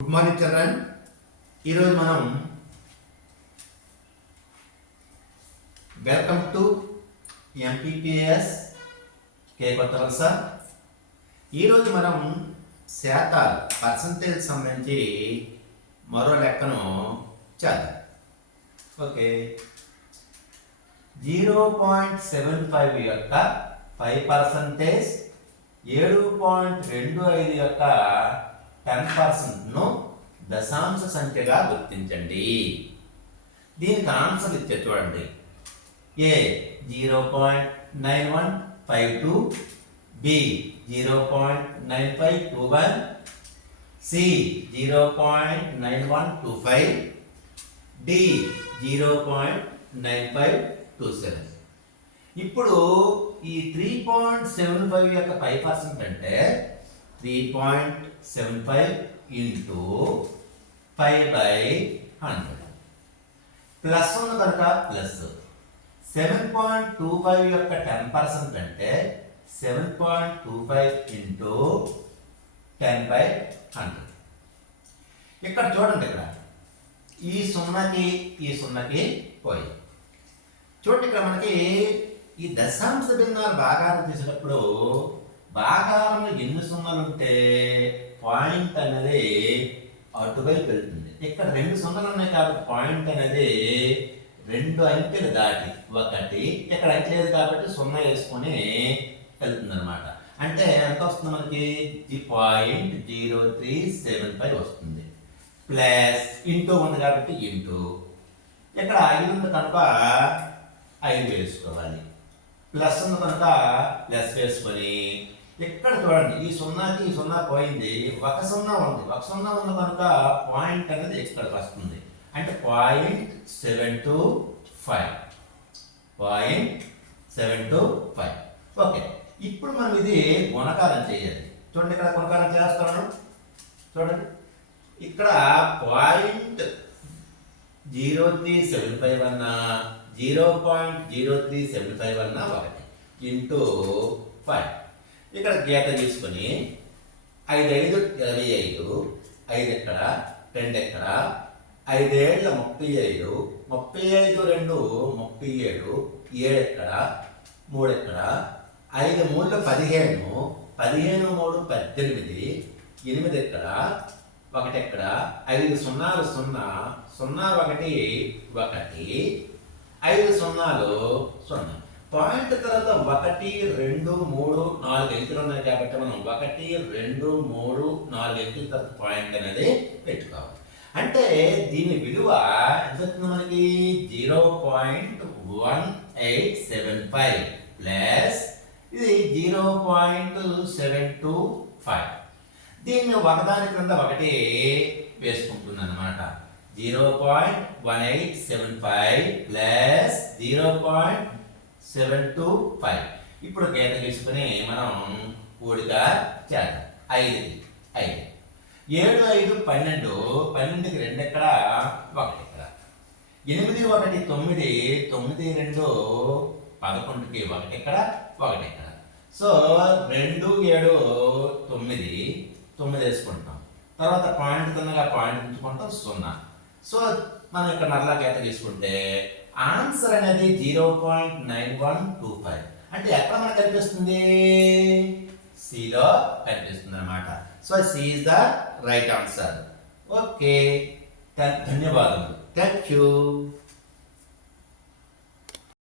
Good morning children. ఈరోజు మనం welcome to MPPS కే కొత్త వలస. ఈరోజు మనం శాతాలు పర్సంటేజ్ సంబంధించి మరో లెక్కను చేద్దాం. ఓకే, 0.75 యొక్క 5%, 7.25 యొక్క 10%ను దశాంశ సంఖ్యగా గుర్తించండి. దీనికి ఆన్సర్ ఇచ్చే చూడండి. ఏ 0.9152, బి 0.9521, సి 0.9125, డి 0.9527. ఇప్పుడు ఈ 3.75 యొక్క 5% అంటే 3.75 ఇంటూ 5/100 ప్లస్ ఉంది కనుక ప్లస్. 7.25 యొక్క 10% అంటే 7.25 ఇంటూ 10/100. ఇక్కడ చూడండి, ఇక్కడ ఈ సున్నాకి పోయి చూడండి. ఇక్కడ మనకి ఈ దశాంశ భిన్నాలు భాగాలు తీసేటప్పుడు భాగాలను ఎన్ని సున్నాలు ఉంటే పాయింట్ అనేది అటువైపు వెళ్తుంది. ఇక్కడ 2 సున్నాలు ఉన్నాయి కాబట్టి పాయింట్ అనేది 2 అంకెలు దాటి 1, ఇక్కడ అంకె లేదు కాబట్టి 0 వేసుకొని వెళ్తుంది అనమాట. అంటే ఎంత వస్తుంది మనకి 0.0375 వస్తుంది. ప్లస్ ఇంటూ ఉంది కాబట్టి ఇంటూ ఇక్కడ 5 ఉంది కనుక 5 వేసుకోవాలి. ప్లస్ ఉంది కనుక ప్లస్ వేసుకొని ఇక్కడ చూడండి, ఈ సున్నాకి ఈ సున్నా పోయింది, 1 సున్నా ఉంది. 1 సున్నా ఉంది కనుక పాయింట్ అనేది ఇక్కడికి వస్తుంది. అంటే 0.725. ఓకే, ఇప్పుడు మనం ఇది గుణకారం చేయాలి. చూడండి, ఇక్కడ గుణకారం చేస్తాను. చూడండి, ఇక్కడ 0.0375 అన్నా 0.0375 అన్నా 1 ఇంటూ 5. ఇక్కడ గీత తీసుకొని 5 5 25, 5 ఎక్కడ 2 ఎక్కడ 5 ఏళ్ళ 35, 35 2 37, 7 ఎక్కడ 3 ఎక్కడ 5 3 15, 15 3 18, 8 ఎక్కడ 1 ఎక్కడ 5 సున్నాలు 0 0 1 1, 5 సున్నాలు 0. పాయింట్ తర్వాత 1 2 3 4 అంకెలు ఉన్నాయి కాబట్టి మనం 1 2 3 4 అంకెల తర్వాత పాయింట్ అనేది పెట్టుకోవాలి. అంటే దీని విలువ ఎంత వస్తుంది మనకి 0.1875 ప్లస్ ఇది 0.725. దీన్ని ఒకదాని క్రింద ఒకటి వేసుకుంటుంది అనమాట. 0.1875 ప్లస్ 0.725. ఇప్పుడు గీత తీసుకుని మనం కూడిగా చేద్దాం. 5కి 5, 7 5 12, 12కి 2 ఎక్కడ 1 ఎక్కడ 8 1 9, 9 2 11కి 1 ఎక్కడ 1 ఎక్కడ. సో 2 7 9 9 వేసుకుంటాం. తర్వాత పాయింట్ కిందగా పాయింట్ ఉంచుకుంటాం 0. సో మనం ఇక్కడ మరలా గీత తీసుకుంటే ఆన్సర్ అనేది 0.9125. అంటే ఎక్కడ మనకు కనిపిస్తుంది? సిలో కనిపిస్తుంది అనమాట. So C is the right answer. Okay, ధన్యవాదములు. Thank you.